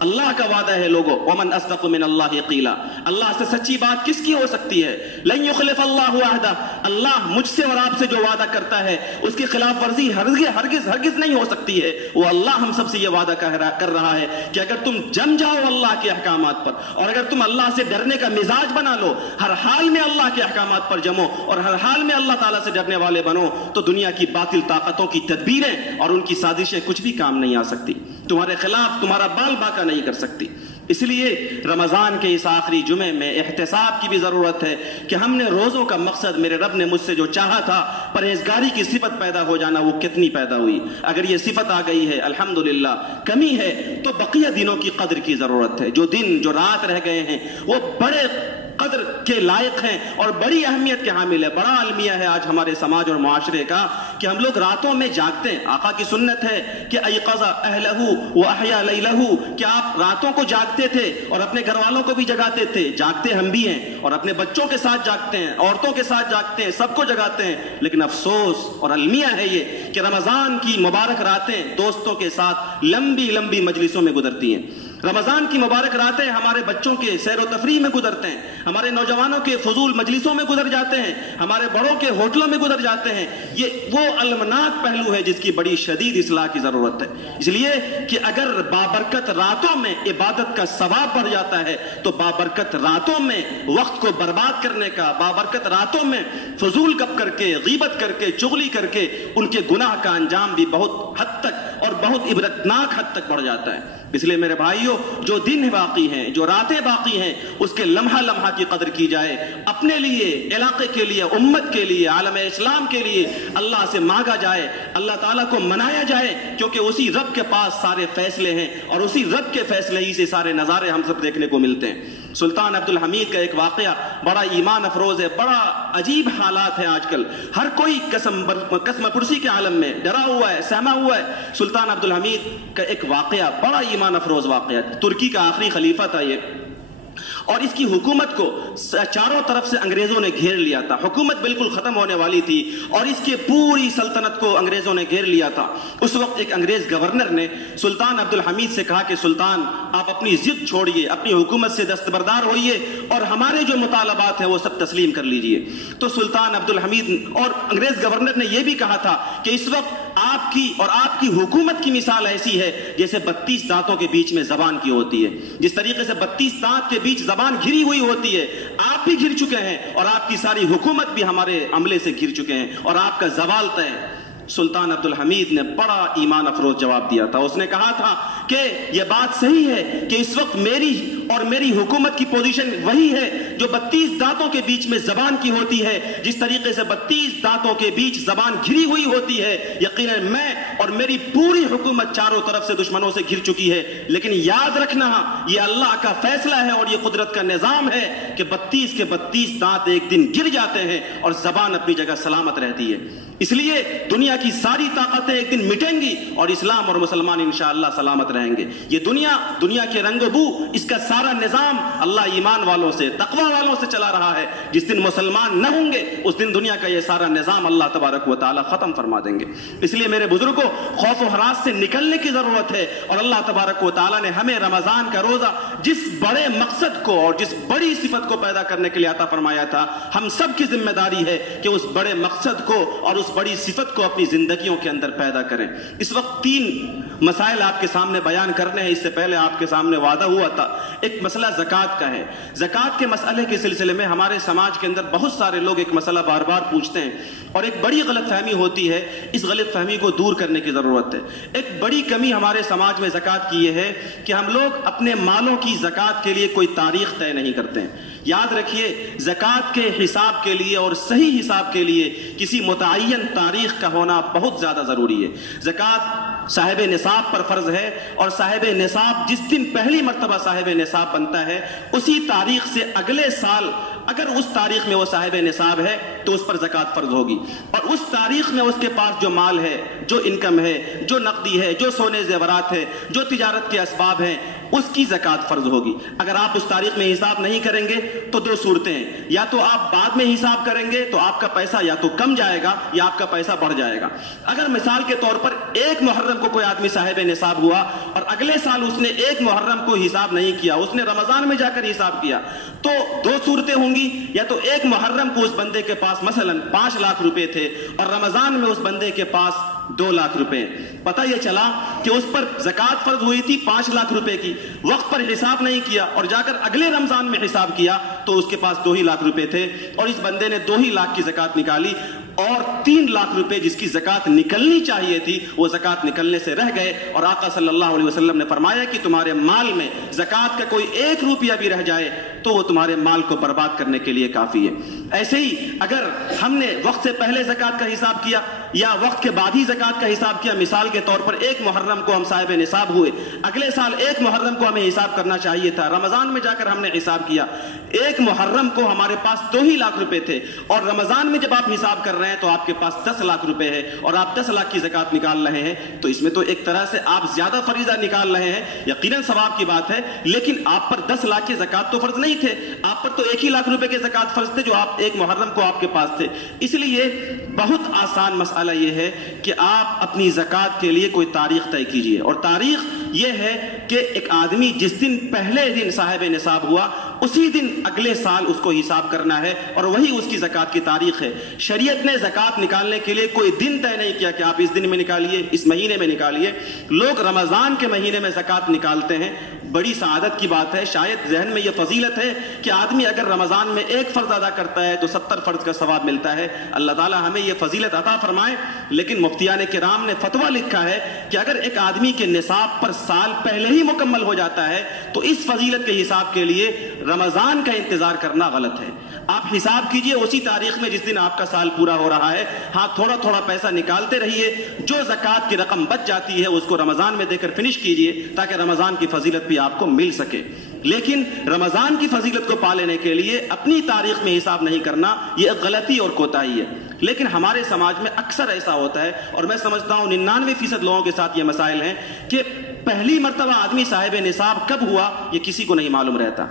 اللہ کا وعدہ ہے لوگوں، ومن اصدق من اللہ قیلا، اللہ سے سچی بات کس کی ہو سکتی ہے؟ لن یخلف اللہ وعدہ، اللہ مجھ سے اور آپ سے جو وعدہ کرتا ہے اس کی خلاف ورزی ہرگز نہیں ہو سکتی ہے۔ وہ اللہ ہم سب سے یہ وعدہ کر رہا ہے کہ اگر تم جم جاؤ اللہ کے احکامات پر، اور اگر تم اللہ سے ڈرنے کا مزاج بنا لو، ہر حال میں اللہ کے احکامات پر جمو اور ہر حال میں اللہ تعالیٰ سے ڈرنے والے بنو، تو دنیا کی باطل طاقتوں کی تدبیریں اور ان کی سازشیں کچھ بھی کام نہیں آ سکتی، تمہارے خلاف تمہارا بال باکا نہیں کر سکتی۔ اس لیے رمضان کے اس آخری جمعے میں احتساب کی بھی ضرورت ہے کہ ہم نے روزوں کا مقصد، میرے رب نے مجھ سے جو چاہا تھا پرہیزگاری کی صفت پیدا ہو جانا، وہ کتنی پیدا ہوئی؟ اگر یہ صفت آ گئی ہے الحمدللہ، کمی ہے تو بقیہ دنوں کی قدر کی ضرورت ہے۔ جو دن جو رات رہ گئے ہیں وہ بڑے قدر کے لائق ہیں اور بڑی اہمیت کے حامل ہے۔ بڑا المیہ ہے آج ہمارے سماج اور معاشرے کا کہ ہم لوگ راتوں میں جاگتے ہیں۔ آقا کی سنت ہے کہ ایقظ اہلہ واحیا لیلہ، کہ آپ راتوں کو جاگتے تھے اور اپنے گھر والوں کو بھی جگاتے تھے۔ جاگتے ہم بھی ہیں اور اپنے بچوں کے ساتھ جاگتے ہیں، عورتوں کے ساتھ جاگتے ہیں، سب کو جگاتے ہیں، لیکن افسوس اور المیہ ہے یہ کہ رمضان کی مبارک راتیں دوستوں کے ساتھ لمبی لمبی مجلسوں میں گزرتی ہیں۔ رمضان کی مبارک راتیں ہمارے بچوں کے سیر و تفریح میں گزرتے ہیں، ہمارے نوجوانوں کے فضول مجلسوں میں گزر جاتے ہیں، ہمارے بڑوں کے ہوٹلوں میں گزر جاتے ہیں۔ یہ وہ المناک پہلو ہے جس کی بڑی شدید اصلاح کی ضرورت ہے، اس لیے کہ اگر بابرکت راتوں میں عبادت کا ثواب بڑھ جاتا ہے تو بابرکت راتوں میں وقت کو برباد کرنے کا، بابرکت راتوں میں فضول گپ کر کے، غیبت کر کے، چغلی کر کے ان کے گناہ کا انجام بھی بہت حد تک اور بہت عبرتناک حد تک بڑھ جاتا ہے۔ اس لیے میرے بھائیوں، جو دن باقی ہیں، جو راتیں باقی ہیں، اس کے لمحہ لمحہ کی قدر کی جائے، اپنے لیے، علاقے کے لیے، امت کے لیے، عالم اسلام کے لیے اللہ سے مانگا جائے، اللہ تعالیٰ کو منایا جائے، کیونکہ اسی رب کے پاس سارے فیصلے ہیں اور اسی رب کے فیصلے ہی سے سارے نظارے ہم سب دیکھنے کو ملتے ہیں۔ سلطان عبدالحمید کا ایک واقعہ بڑا ایمان افروز ہے، بڑا عجیب حالات ہیں آج کل، ہر کوئی قسم پرسی کے عالم میں ڈرا ہوا ہے، سہما ہوا ہے۔ سلطان عبدالحمید کا ایک واقعہ بڑا ایمان افروز واقعہ، ترکی کا آخری خلیفہ تھا یہ، اور اس کی حکومت کو چاروں طرف سے انگریزوں نے گھیر لیا تھا، حکومت بالکل ختم ہونے والی تھی اور اس کے پوری سلطنت کو انگریزوں نے گھیر لیا تھا۔ اس وقت ایک انگریز گورنر نے سلطان عبدالحمید سے کہا کہ سلطان، آپ اپنی ضد چھوڑیے، اپنی حکومت سے دستبردار ہوئیے اور ہمارے جو مطالبات ہیں وہ سب تسلیم کر لیجئے۔ تو سلطان عبدالحمید اور انگریز گورنر نے یہ بھی کہا تھا کہ اس وقت آپ کی اور آپ کی حکومت کی مثال ایسی ہے جیسے 32 دانتوں کے بیچ میں زبان کی ہوتی ہے، جس طریقے سے 32 دانت کے بیچ زبان گھری ہوئی ہوتی ہے، آپ بھی گھر چکے ہیں اور آپ کی ساری حکومت بھی ہمارے عملے سے گھر چکے ہیں اور آپ کا زوال طے ہے۔ سلطان عبدالحمید نے بڑا ایمان افروز جواب دیا تھا، اس نے کہا تھا کہ یہ بات صحیح ہے کہ اس وقت میری اور میری حکومت کی پوزیشن وہی ہے جو 32 دانتوں کے بیچ میں زبان کی ہوتی ہے، جس طریقے سے 32 دانتوں کے بیچ زبان گھری ہوئی ہوتی ہے، یقیناً میں اور میری پوری حکومت چاروں طرف سے دشمنوں سے گھر چکی ہے، لیکن یاد رکھنا یہ اللہ کا فیصلہ ہے اور یہ قدرت کا نظام ہے کہ 32 کے 32 دانت ایک دن گر جاتے ہیں اور زبان اپنی جگہ سلامت رہتی ہے۔ اس لیے دنیا کی ساری طاقتیں ایک دن مٹیں گی اور اسلام اور مسلمان انشاءاللہ سلامت رہیں گے۔ یہ دنیا کے رنگ و بو، اس کا سارا نظام اللہ ایمان والوں سے، تقوی والوں سے چلا رہا ہے۔ جس دن مسلمان نہ ہوں گے اس دن دنیا کا یہ سارا نظام اللہ تبارک و تعالی ختم فرما دیں گے۔ اس لیے میرے بزرگوں، خوف و ہراس سے نکلنے کی ضرورت ہے اور اللہ تبارک و تعالی نے ہمیں رمضان کا روزہ جس بڑے مقصد کو اور جس بڑی صفت کو پیدا کرنے کے لیے عطا فرمایا تھا، ہم سب کی ذمہ داری ہے کہ اس بڑے مقصد کو اور اس بڑی صفت کو اپنی زندگیوں کے اندر پیدا کریں۔ اس وقت 3 مسائل آپ کے سامنے بیان کرنے ہیں۔ اس سے پہلے آپ کے سامنے وعدہ ہوا تھا، ایک مسئلہ زکوٰۃ کا ہے۔ زکوٰۃ کے مسئلے کے سلسلے میں ہمارے سماج کے اندر بہت سارے لوگ ایک مسئلہ بار بار پوچھتے ہیں اور ایک بڑی غلط فہمی ہوتی ہے، اس غلط فہمی کو دور کرنے کی ضرورت ہے۔ ایک بڑی کمی ہمارے سماج میں زکوٰۃ کی یہ ہے کہ ہم لوگ اپنے مالوں کی زکوٰۃ کے لیے کوئی تاریخ طے نہیں کرتے ہیں۔ یاد رکھیے، زکوٰۃ کے حساب کے لیے اور صحیح حساب کے لیے کسی متعین تاریخ کا ہونا بہت زیادہ ضروری ہے۔ زکوٰۃ صاحب نصاب پر فرض ہے اور صاحب نصاب جس دن پہلی مرتبہ صاحب نصاب بنتا ہے اسی تاریخ سے اگلے سال اگر اس تاریخ میں وہ صاحب نصاب ہے تو اس پر زکوٰۃ فرض ہوگی، اور اس تاریخ میں اس کے پاس جو مال ہے، جو انکم ہے، جو نقدی ہے، جو سونے زیورات ہے، جو تجارت کے اسباب ہیں، اس کی زکوٰۃ فرض ہوگی۔ اگر آپ اس تاریخ میں حساب نہیں کریں گے تو 2 صورتیں ہیں، یا تو آپ بعد میں حساب کریں گے تو آپ کا پیسہ یا تو کم جائے گا یا آپ کا پیسہ بڑھ جائے گا۔ اگر مثال کے طور پر 1 محرم کو کوئی آدمی صاحب نصاب ہوا اور اگلے سال اس نے 1 محرم کو حساب نہیں کیا، اس نے رمضان میں جا کر حساب کیا، تو 2 صورتیں ہوں گی، یا تو 1 محرم کو اس بندے کے پاس مثلا 5 لاکھ روپے تھے اور رمضان میں اس بندے کے پاس 2 لاکھ روپے، پتہ یہ چلا کہ اس پر زکوٰۃ فرض ہوئی تھی 5 لاکھ روپے کی، وقت پر حساب نہیں کیا اور جا کر اگلے رمضان میں حساب کیا تو اس کے پاس 2 ہی لاکھ روپے تھے اور اس بندے نے 2 ہی لاکھ کی زکوٰۃ نکالی اور 3 لاکھ روپے جس کی زکوٰۃ نکلنی چاہیے تھی وہ زکوٰۃ نکلنے سے رہ گئے، اور آقا صلی اللہ علیہ وسلم نے فرمایا کہ تمہارے مال میں زکوٰۃ کا کوئی 1 روپیہ بھی رہ جائے تو وہ تمہارے مال کو برباد کرنے کے لیے کافی ہے۔ ایسے ہی اگر ہم نے وقت سے پہلے زکوٰۃ کا حساب کیا یا وقت کے بعد ہی زکوٰۃ کا حساب کیا، مثال کے طور پر 1 محرم کو ہم صاحب نصاب ہوئے، اگلے سال 1 محرم کو ہمیں حساب کرنا چاہیے تھا، رمضان میں جا کر ہم نے حساب کیا، 1 محرم کو ہمارے پاس 2 ہی لاکھ روپے تھے اور رمضان میں جب آپ حساب کر رہے ہیں تو آپ کے پاس 10 لاکھ روپے ہے اور آپ 10 لاکھ کی زکوٰۃ نکال رہے ہیں، تو اس میں تو ایک طرح سے آپ زیادہ فریضہ نکال رہے ہیں، یقیناً ثواب کی بات ہے، لیکن آپ پر 10 لاکھ کی زکوٰۃ تو فرض نہیں تھے، آپ پر تو 1 ہی لاکھ روپے کے زکوٰۃ فرض تھے جو آپ 1 محرم کو آپ کے پاس تھے۔ اس لیے بہت آسان مسئلہ یہ ہے کہ آپ اپنی زکوٰۃ کے لیے کوئی تاریخ طے کیجئے، اور تاریخ یہ ہے کہ ایک آدمی جس دن پہلے دن صاحب نصاب ہوا اسی دن اگلے سال اس کو حساب کرنا ہے اور وہی اس کی زکوٰۃ کی تاریخ ہے۔ شریعت نے زکوٰۃ نکالنے کے لیے کوئی دن طے نہیں کیا کہ آپ اس دن میں نکالیے، اس مہینے میں نکالیے۔ لوگ رمضان کے مہینے میں زکوٰۃ نکالتے ہیں، بڑی سعادت کی بات ہے. شاید ذہن میں یہ فضیلت ہے کہ آدمی اگر رمضان میں ایک فرض ادا کرتا ہے تو 70 فرض کا ثواب ملتا ہے. اللہ تعالیٰ ہمیں یہ فضیلت عطا فرمائے. لیکن مفتیان کرام نے فتویٰ لکھا ہے کہ اگر ایک آدمی کے نصاب پر سال پہلے ہی مکمل ہو جاتا ہے تو اس فضیلت کے حساب کے لیے رمضان کا انتظار کرنا غلط ہے. آپ حساب کیجئے اسی تاریخ میں جس دن آپ کا سال پورا ہو رہا ہے. ہاں تھوڑا تھوڑا پیسہ نکالتے رہیے, جو زکوٰۃ کی رقم بچ جاتی ہے اس کو رمضان میں دے کر فنش کیجئے تاکہ رمضان کی فضیلت بھی آپ کو مل سکے. لیکن رمضان کی فضیلت کو پا لینے کے لیے اپنی تاریخ میں حساب نہیں کرنا یہ ایک غلطی اور کوتاہی ہے. لیکن ہمارے سماج میں اکثر ایسا ہوتا ہے, اور میں سمجھتا ہوں 99% لوگوں کے ساتھ یہ مسائل ہیں کہ پہلی مرتبہ آدمی صاحب نصاب کب ہوا یہ کسی کو نہیں معلوم رہتا.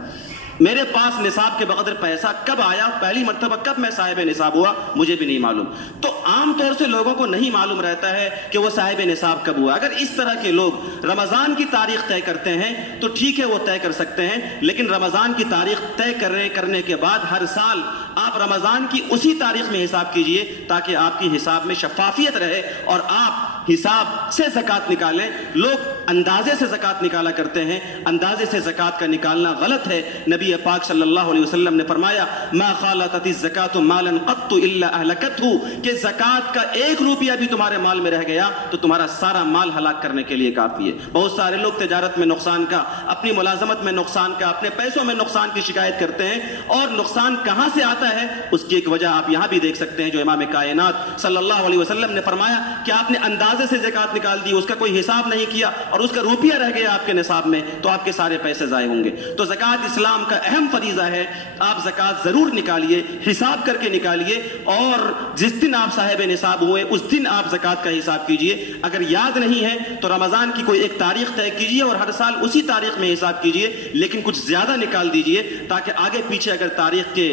میرے پاس نصاب کے بقدر پیسہ کب آیا, پہلی مرتبہ کب میں صاحب نصاب ہوا, مجھے بھی نہیں معلوم. تو عام طور سے لوگوں کو نہیں معلوم رہتا ہے کہ وہ صاحب نصاب کب ہوا. اگر اس طرح کے لوگ رمضان کی تاریخ طے کرتے ہیں تو ٹھیک ہے, وہ طے کر سکتے ہیں. لیکن رمضان کی تاریخ طے کرنے کے بعد ہر سال آپ رمضان کی اسی تاریخ میں حساب کیجئے تاکہ آپ کی حساب میں شفافیت رہے اور آپ حساب سے زکوٰۃ نکالیں. لوگ اندازے سے زکوٰۃ نکالا کرتے ہیں, اندازے سے زکوٰۃ کا نکالنا غلط ہے. نبی پاک صلی اللہ علیہ وسلم نے فرمایا ما خالطت الزکاة مالا قط الا اهلكته, کہ زکوٰۃ کا 1 روپیہ بھی تمہارے مال میں رہ گیا تو تمہارا سارا مال ہلاک کرنے کے لیے کافی ہے. بہت سارے لوگ تجارت میں نقصان کا, اپنی ملازمت میں نقصان کا, اپنے پیسوں میں نقصان کی شکایت کرتے ہیں, اور نقصان کہاں سے آتا ہے اس کی ایک وجہ آپ یہاں بھی دیکھ سکتے ہیں جو امام کائنات صلی اللہ علیہ وسلم نے فرمایا کہ آپ نے اندازے سے زکوٰۃ نکال دی, اس کا کوئی حساب نہیں کیا اور اس کا روپیہ رہ گیا آپ کے نصاب میں, تو آپ کے سارے پیسے ضائع ہوں گے. تو زکوٰۃ اسلام کا اہم فریضہ ہے. آپ زکوٰۃ ضرور نکالیے, حساب کر کے نکالیے, اور جس دن آپ صاحب نصاب ہوئے اس دن آپ زکوٰۃ کا حساب کیجئے. اگر یاد نہیں ہے تو رمضان کی کوئی ایک تاریخ طے کیجئے اور ہر سال اسی تاریخ میں حساب کیجئے, لیکن کچھ زیادہ نکال دیجئے تاکہ آگے پیچھے اگر تاریخ کے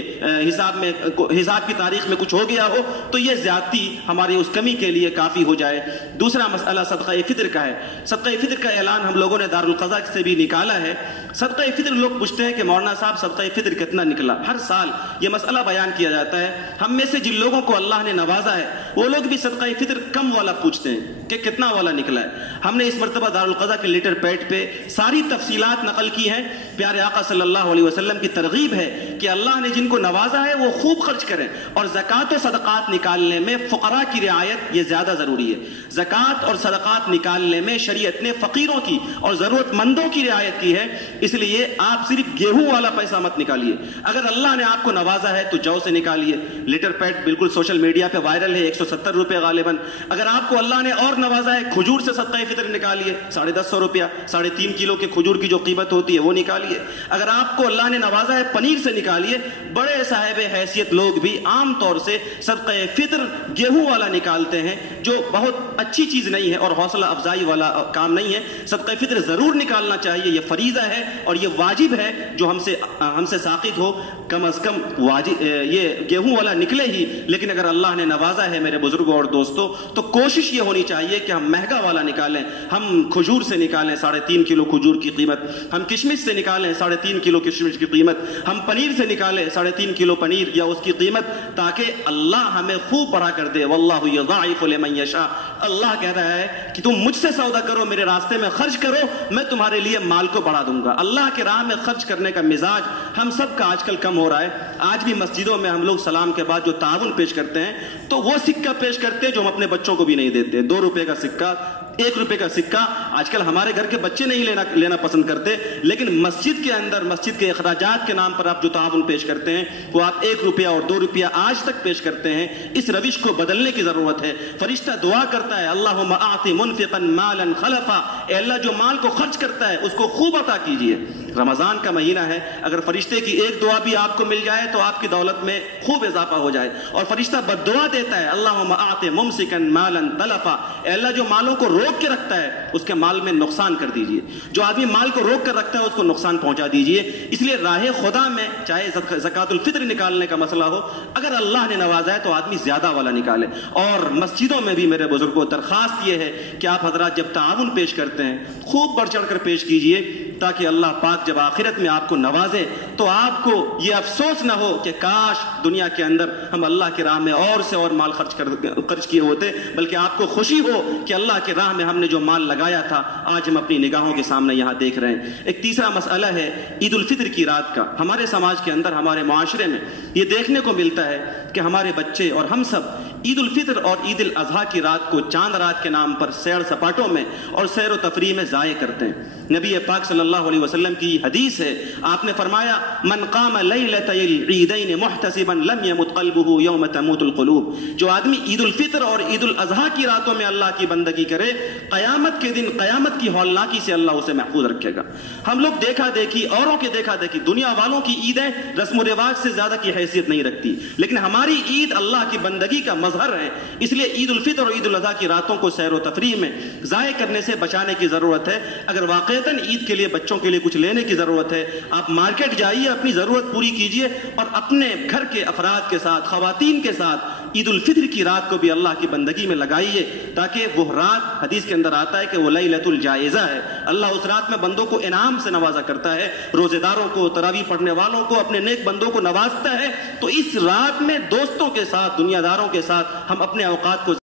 حساب کی تاریخ میں کچھ ہو گیا ہو تو یہ زیادتی ہماری اس کمی کے لیے کافی ہو جائے. دوسرا مسئلہ صدقہ فطر کا ہے. صدقہ فطر کا اعلان ہم لوگوں نے دارالقضاء سے بھی نکالا ہے. صدقہ فطر لوگ پوچھتے ہیں کہ مولانا صاحب صدقہ فطر کتنا نکلا. ہر سال یہ مسئلہ بیان کیا جاتا ہے. ہم میں سے جن لوگوں کو اللہ نے نوازا ہے وہ لوگ بھی صدقہ فطر کم والا پوچھتے ہیں کہ کتنا والا نکلا ہے. ہم نے اس مرتبہ دارالقضاء کے لیٹر پیڈ پہ ساری تفصیلات نقل کی ہیں. پیارے آقا صلی اللہ علیہ وسلم کی ترغیب ہے کہ اللہ نے جن کو نوازا ہے وہ خوب خرچ کریں, اور زکوٰۃ و صدقات نکالنے میں فقراء کی رعایت یہ زیادہ ضروری ہے. زکوٰۃ اور صدقات نکالنے میں شریعت نے فقیروں کی اور ضرورت مندوں کی رعایت کی ہے. اس لیے آپ صرف گیہوں والا پیسہ مت نکالیے. اگر اللہ نے آپ کو نوازا ہے تو جو سے نکالیے. لیٹر پیڈ بالکل سوشل میڈیا پہ وائرل ہے, 170 روپے غالباً. اگر آپ کو اللہ نے اور نوازا ہے کھجور سے صدقہ فطر نکالیے, 150 روپیہ, 3.5 کلو کے کھجور کی جو قیمت ہوتی ہے وہ نکالیے. اگر آپ کو اللہ نے نوازا ہے پنیر سے نکالیے. بڑے صاحب حیثیت لوگ بھی عام طور سے صدقہ فطر گیہوں والا نکالتے ہیں, جو بہت اچھی چیز نہیں ہے اور حوصلہ افزائی والا کام نہیں ہے. صدقہ فطر ضرور نکالنا چاہیے, یہ فریضہ ہے اور یہ واجب ہے جو ہم سے ساقط ہو. کم از کم واجب یہ گیہوں والا نکلے ہی. لیکن اگر اللہ نے نوازا ہے میرے بزرگوں اور دوستوں تو کوشش یہ ہونی چاہیے کہ ہم مہنگا والا نکالیں. ہم کھجور سے نکالیں 3.5 کلو کھجور کی قیمت, ہم کشمش سے نکالیں 3.5 کلو کشمش کی قیمت, ہم پنیر سے نکالیں 3.5 کلو پنیر یا اس کی قیمت, تاکہ اللہ ہمیں خوب بڑھا کر دے. واللہ یضاعف لمن یشاء. اللہ کہہ رہا ہے کہ تم مجھ سے سودا کرو, میرے راستے میں خرچ کرو, میں تمہارے لیے مال کو بڑھا دوں گا. اللہ کے راہ میں خرچ کرنے کا مزاج ہم سب کا آج کل کم ہو رہا ہے. آج بھی مسجدوں میں ہم لوگ سلام کے بعد جو تعاون پیش کرتے ہیں تو وہ سکہ پیش کرتے ہیں جو ہم اپنے بچوں کو بھی نہیں دیتے. 2 روپے کا سکہ, 1 روپے کا سکہ آج کل ہمارے گھر کے بچے نہیں لینا پسند کرتے, لیکن مسجد کے اندر مسجد کے اخراجات کے نام پر آپ جو تعاون پیش کرتے ہیں وہ آپ 1 روپیہ اور 2 روپیہ آج تک پیش کرتے ہیں. اس روش کو بدلنے کی ضرورت ہے. فرشتہ دعا کرتا ہے اللہم اعط منفقا مالا خلفا, اے اللہ جو مال کو خرچ کرتا ہے اس کو خوب عطا کیجئے. رمضان کا مہینہ ہے, اگر فرشتے کی ایک دعا بھی آپ کو مل جائے تو آپ کی دولت میں خوب اضافہ ہو جائے. اور فرشتہ بد دعا دیتا ہے اللہم اعط ممسکا مالا تلفا, اے اللہ جو مالوں کو روک کے رکھتا ہے اس کے مال میں نقصان کر دیجئے. جو آدمی مال کو روک کر رکھتا ہے اس کو نقصان پہنچا دیجئے. اس لیے راہ خدا میں چاہے زکوٰۃ الفطر نکالنے کا مسئلہ ہو, اگر اللہ نے نوازا ہے تو آدمی زیادہ والا نکالے. اور مسجدوں میں بھی میرے بزرگوں درخواست یہ ہے کہ آپ حضرات جب تعاون پیش کرتے ہیں خوب بڑھ چڑھ کر پیش کیجئے. تاکہ اللہ پاک جب آخرت میں آپ کو نوازے تو آپ کو یہ افسوس نہ ہو کہ کاش دنیا کے اندر ہم اللہ کی راہ میں اور سے اور مال خرچ کیے ہوتے، بلکہ آپ کو خوشی ہو کہ اللہ کی راہ میں ہم نے جو مال لگایا تھا آج ہم اپنی نگاہوں کے سامنے یہاں دیکھ رہے ہیں۔ ایک تیسرا مسئلہ ہے عید الفطر کی رات کا۔ ہمارے سماج کے اندر، ہمارے معاشرے میں یہ دیکھنے کو ملتا ہے کہ ہمارے بچے اور ہم سب عید الفطر اور عید الاضحیٰ کی رات کو چاند رات کے نام پر سیر سپاٹوں میں اور سیر و تفریح میں ضائع کرتے ہیں۔ نبی پاک صلی اللہ علیہ وسلم کی حدیث ہے، آپ نے فرمایا من قام لیلۃ العیدین محتسبا لم یمت قلبہ یوم تموت القلوب، جو آدمی عید الفطر اور عید الاضحیٰ کی راتوں میں اللہ کی بندگی کرے، قیامت کے دن قیامت کی ہولناکی سے اللہ اسے محفوظ رکھے گا۔ ہم لوگ دیکھا دیکھی، اوروں کے دیکھا دیکھی، دنیا والوں کی عیدیں رسم و رواج سے زیادہ کی حیثیت نہیں رکھتی، لیکن ہماری عید اللہ کی بندگی کا مظہر ہے۔ اس لیے عید الفطر اور عید الاضحیٰ کی راتوں کو سیر و تفریح میں ضائع کرنے سے بچانے کی ضرورت ہے۔ اگر واقعتاً عید کے لیے بچوں کے لیے کچھ لینے کی ضرورت ہے، آپ مارکیٹ جائیے، اپنی ضرورت پوری کیجیے اور اپنے گھر کے افراد کے ساتھ، خواتین کے ساتھ عید الفطر کی رات کو بھی اللہ کی بندگی میں لگائیے، تاکہ وہ رات، حدیث کے اندر آتا ہے کہ وہ لیلۃ الجائزہ ہے، اللہ اس رات میں بندوں کو انعام سے نوازا کرتا ہے، روزے داروں کو، تراویح پڑھنے والوں کو، اپنے نیک بندوں کو نوازتا ہے۔ تو اس رات میں دوستوں کے ساتھ، دنیا داروں کے ساتھ ہم اپنے اوقات کو